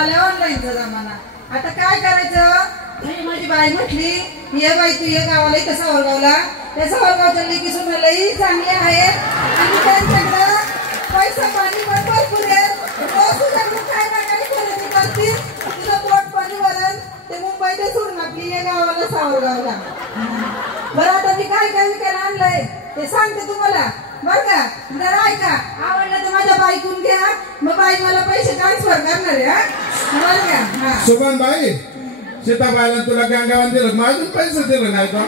आला ऑनलाईनचा जमाना. आता काय करायचं? माझी बाई म्हटली ये बाई तू ये गावाला इथं सावरगावला. त्या सावरगावच्या लेकी सुनालाही चांगले आहेत आणि त्यांच्याकडं पैसा पाणी पण भरपूर आहे. रोज तुझ्याकडे काय ना काय खरेदी करतील. तुझं पोट पाणी भरण ते मुंबईला सोडून आपली ये गावाला सावरगावला. बरं आता मी काय काय विकायला आणलंय ते सांगते तुम्हाला बरं का. जरा ऐका, आवडलं तर माझ्या बाईकून घ्या. मग बाई मला पैसे ट्रान्सफर करणार आहे. बरं का? सुगन बाई सीताबाईला तुला गंगावान दिलं माझून पैसे दिलं नाही का?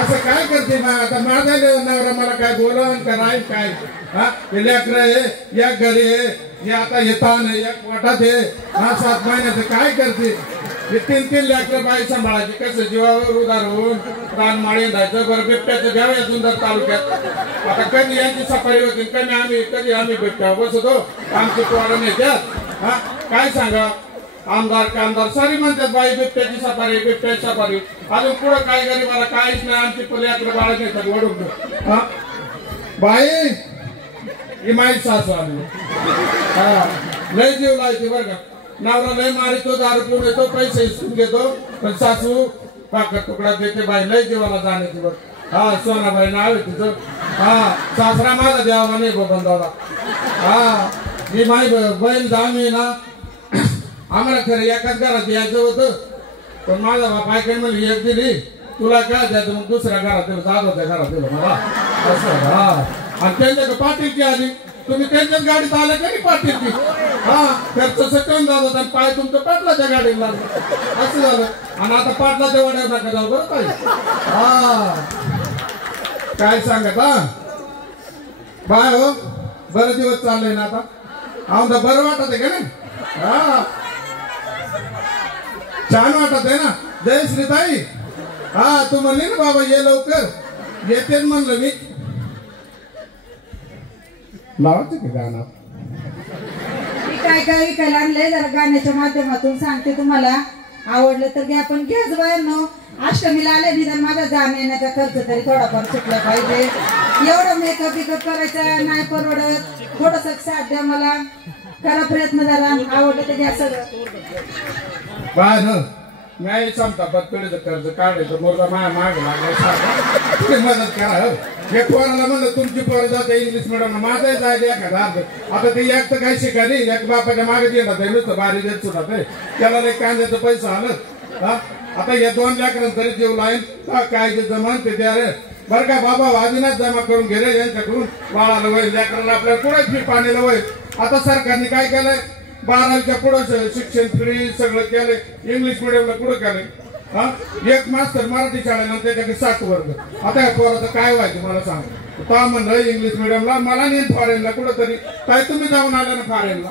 असं काय करते आता माझा नवरा मला काय बोलवून कराय काय? हा लेकर आहे एक घरी आहे हे आता येतान एक वाटात आहे. हा 7 महिन्याचं काय करते? हे 3 लेकर बाई सांभाळायची कसं जीवावर उदार होऊन रान माळी जायचं. बरं बिबट्याचं द्यावं या सुंदर तालुक्यात. आता कधी यांची सफारी होती कधी आम्ही बिबट्या बसतो आमची पोरं नेत्यात. हा काय सांगा आमदार कामदार सारी म्हणतात बाई बिबट्याची सफारी बिबट्याची सफारी. अजून पुढं काय गरीबाला काहीच नाही. आमची लेकर बाळा नेतात वडून. हा बाई ही माहीत सासू आली. हा लय जीव लायची बरं का. नवरा लय मारितो दारू पिऊन येतो पैसे हिसकून घेतो पण सासू पाकर तुकडा देते. बाई लय जीवाला जाण्याची बघ. हा सोनाबाई नाव आहे तिचं. हा सासरा माझा द्यावा नाही बंदाला. हा ही माई बहीण जामी ना आम्हाला खरं एकाच घरात यायचं होतं पण माझा बाप ऐकाय म्हणली एक दिली तुला काय द्यायचं मग दुसऱ्या घरात दिलं जाधवच्या घरात दिलं मला असं. हा आणि त्यांच्याकडे पाटीलची आली तुम्ही त्यांच्याच गाडीत आलं का नाही पाटीलची. हा खर्च सकन जात आणि पाय तुमचं पाटलाच्या गाडीत लागलं असं झालं. आणि आता पाटलाच्या वाड्यावर नका जाऊ बरं ताई. हा काय सांगत हा बाय हो बरं दिवस चाललंय ना आता आमदा बरं वाटत आहे का नाही. हा छान वाटत आहे ना. जय श्रीताई. हा तू म्हणली ना बाबा ये लवकर येतेच म्हणलं मी. लावायचं की गाणं काय काय विकायला आणलंय जरा गाण्याच्या माध्यमातून सांगते तुम्हाला. आवडलं तर घ्या पण घ्याच बायांनो. अष्टमीला आले निदान माझा जाण्या येण्याचा खर्च तरी थोडाफार सुटला पाहिजे. एवढं मेकअप बिकअप करायचा नाही परवडत. थोडस साथ द्या मला करा प्रयत्न जरा. आवडलं तर घ्या सगळं. बाय न नाही समता पत्कडीचं कर्ज काढायचं मुलगा माया माग लागला मदत करा. हे पोराला म्हणलं तुमची पोरं जाते इंग्लिश मिडियम माझाही जायला एखादा आता ते एक तर काही शिकायला एक बापाच्या मागे येणार आहे नुसतं बारी देत सुद्धा त्याला एक कांद्याचं पैसा आलं. हा आता या 2 लेकरांना तरी जीव लाईन काय जे जमान ते द्या रे बरं का बाबा वाजनाच जमा करून घे रे यांच्याकडून बाळाला होईल लेकरांना आपल्याला कुठेच फी पाणीला होईल. आता सरकारने काय केलंय 12वीच्या पुढं शिक्षण फ्री सगळं केलंय. इंग्लिश मिडियमला पुढं केलंय. हा एक मास्तर मराठी शाळेला त्याच्याकडे 7 वर्ग. आता या पोराचं काय व्हायचं मला सांग. तो म्हणलं इंग्लिश मिडियमला मला नाही फॉरेनला कुठं तरी काय तुम्ही जाऊन आल्या ना फॉरेनला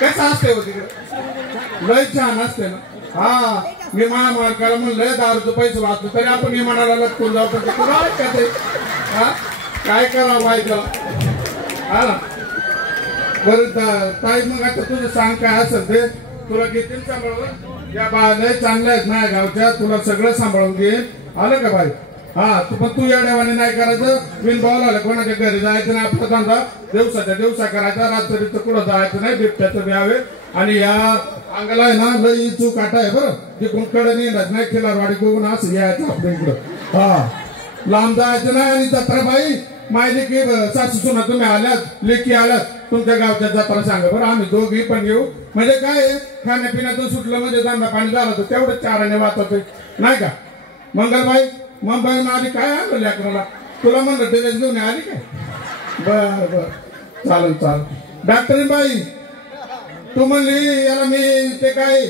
कसं असते हो तिकडे लय छान असते ना. हा मी महामार्गाला म्हणलं दारूचं पैसे वाचतो तरी आपण विमानाला लटकून जाऊ पण तुला ऐकते. हा काय करावं माहिती हा ना. बरं ताई मग आता तुझं सांग काय असेल ते तुला घेतील सांभाळून. या बाया चांगल्या आहेत माझ्या गावच्या तुला सगळं सांभाळून घेईल आलं का बाई. हा पण तू या देवाने नाही करायचं. बिन भावला कोणाच्या घरी जायचं नाही. आपला धंदा दिवसाच्या दिवसा करायचा. रात्रीचं कुठं जायचं नाही. बिबट्याचं द्यावे आणि या अंगाला आहे ना लई चूक काटा आहे बरं. तिकडून कडे नेणार नाही खिलारवाडी बघून असं यायचं आपल्या इकडं. हा लांब जायचं नाही. आणि जत्रा बाई माहिती की सासू सुना तुम्ही आल्यात लेकी आल्यात तुमच्या गावच्या जत्रा सांगा बरं आम्ही दोघी पण येऊ. म्हणजे काय खाण्यापिण्याचं सुटलं म्हणजे धंदा पाणी झालं तर तेवढंच 4 वाचतोय नाही का. मंगलबाई मुंबईहून आली काय आणलं लेकराला तुला म्हणलं ड्रेस घेऊन आली काय. बर बर चालेल चालेल. डॉक्टरीन बाई तू म्हणली याला मी ते काय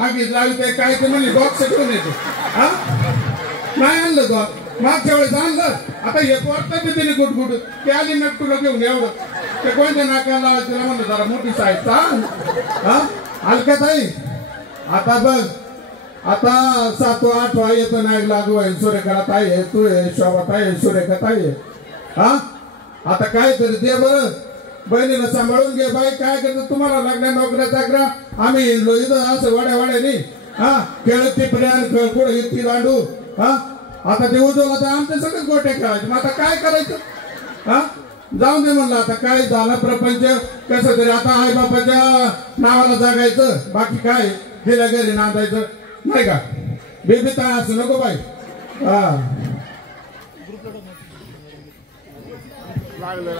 हागीच लागते काय ते म्हणली बॉक्स घेऊन येते. हा नाही आणलं तो मागच्या वेळेस आणलं. आता हे वाटतं तिने गुटगुट ते आली नक्टूला घेऊन एवढं ते कोणत्या नाकाला लावायचं तिला म्हणलं जरा मोठी साईज हा हलक्यात आहे. आता बघ आता 7वा 8वा येतो नाही लागू आहे. सुरेखात आहे तू आहे शोभात आहे सुरेखात आहे. हा आता काय तरी दे बरं बहिणीला सांभाळून घे. बाई काय करतो तुम्हाला लागल्या नोकऱ्या चाकऱ्या आम्ही हिंडलो इथं असं वाड्या वाड्यानी. हा खेळत टिपड्यान पुढे इतकी दांडू. हा आता ते उजवला तर आमचे सगळेच गोटे खेळायचे. मग आता काय करायचं. हा जाऊन दे म्हणलं आता काय झालं प्रपंच कसं तरी आता आई बापाच्या नावाला जागायचं बाकी काय गेल्या घरी नांदायचं नाही का बेबी काय असं नको बाई हा लागलं